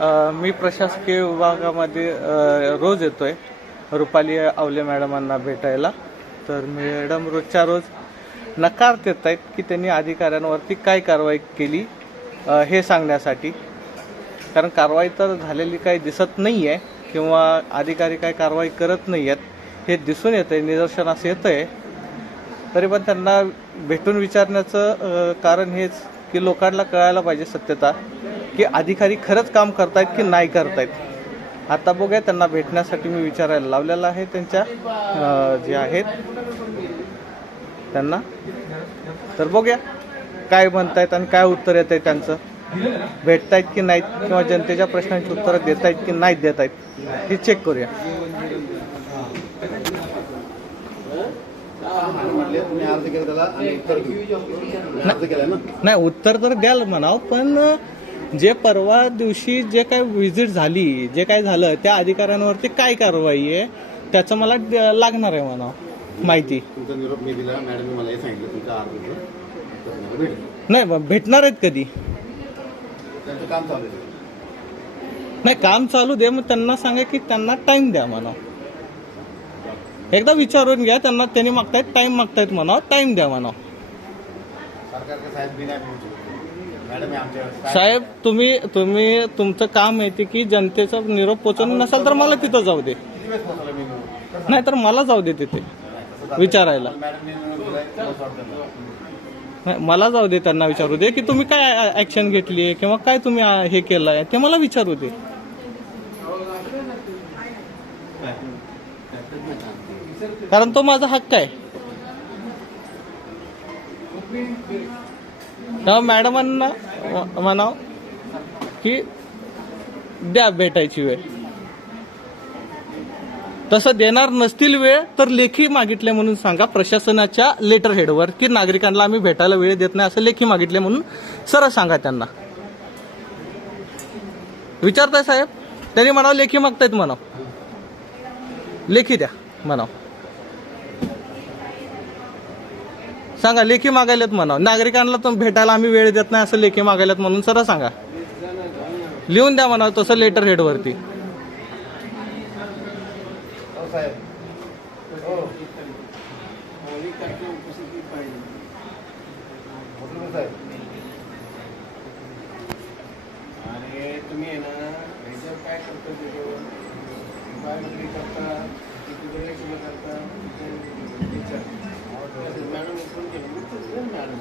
मी प्रशासकीय विभागामध्ये रोज येतोय रुपाली आवले मॅडमांना भेटायला. तर मॅडम रोजच्या रोज नकार देत आहेत की त्यांनी अधिकाऱ्यांवरती काय कारवाई केली हे सांगण्यासाठी. कारण कारवाई तर झालेली काही दिसत नाही आहे किंवा अधिकारी काय कारवाई करत नाही आहेत हे दिसून येतं आहे, निदर्शनास येतं आहे. तरी पण त्यांना भेटून विचारण्याचं कारण हेच की लोकांना कळायला पाहिजे सत्यता की अधिकारी खरंच काम करतायत की नाही करतायत. आता बघूया, त्यांना भेटण्यासाठी मी विचारायला लावलेलं आहे त्यांच्या जे आहेत त्यांना. तर बघूया काय म्हणतायत आणि काय उत्तर येत आहे त्यांचं, भेटतायत की नाहीत किंवा जनतेच्या प्रश्नांची उत्तरं देत आहेत की नाहीत देत आहेत हे चेक करूया. नाही, उत्तर तर द्याल म्हणाव, पण जे परवा दिवशी जे काय व्हिजिट झाली, जे काय झालं त्या अधिकाऱ्यांवरती काय कारवाई आहे त्याचं मला लागणार आहे म्हणाव माहिती. नाही, भेटणार आहेत कधी? नाही, काम चालू दे, मग त्यांना सांगा की त्यांना टाइम द्या म्हणाव. एकदा विचारून घ्या त्यांना, त्यांनी मागतायत टाइम मागतायत म्हणाव, टाइम द्या म्हणाव. साहेब तुम्ही तुमचं काम माहिती की जनतेचा निरोप पोहोचवणं नसेल तर मला तिथं जाऊ दे, नाही तर मला जाऊ दे तिथे विचारायला. मला जाऊ दे, त्यांना विचारू दे की तुम्ही काय ऍक्शन घेतली आहे किंवा काय तुम्ही हे केलं आहे ते मला विचारू दे. कारण तो माझा हक्क आहे. तेव्हा मॅडमांना म्हणाव की द्या भेटायची वेळ. तसं देणार नसतील वेळ तर लेखी मागितले म्हणून सांगा प्रशासनाच्या लेटर हेडवर की नागरिकांना आम्ही भेटायला वेळ देत नाही असं लेखी मागितले म्हणून सरळ सांगा त्यांना. विचारताय साहेब, त्यांनी म्हणावं लेखी मागतायत म्हणाव, लेखी द्या म्हणाव. सांगा लेखी मागायलात म्हणाव, नागरिकांना तर भेटायला आम्ही वेळ देत नाही असं लेखी मागायलात म्हणून सरळ सांगा. लिहून द्या म्हणाव तसं लेटर हेडवरती. आणि तुम्ही आहे ना ह्याच्यावर काय करता, काय नोकरी करता, करता मॅडम फोन केला मॅडम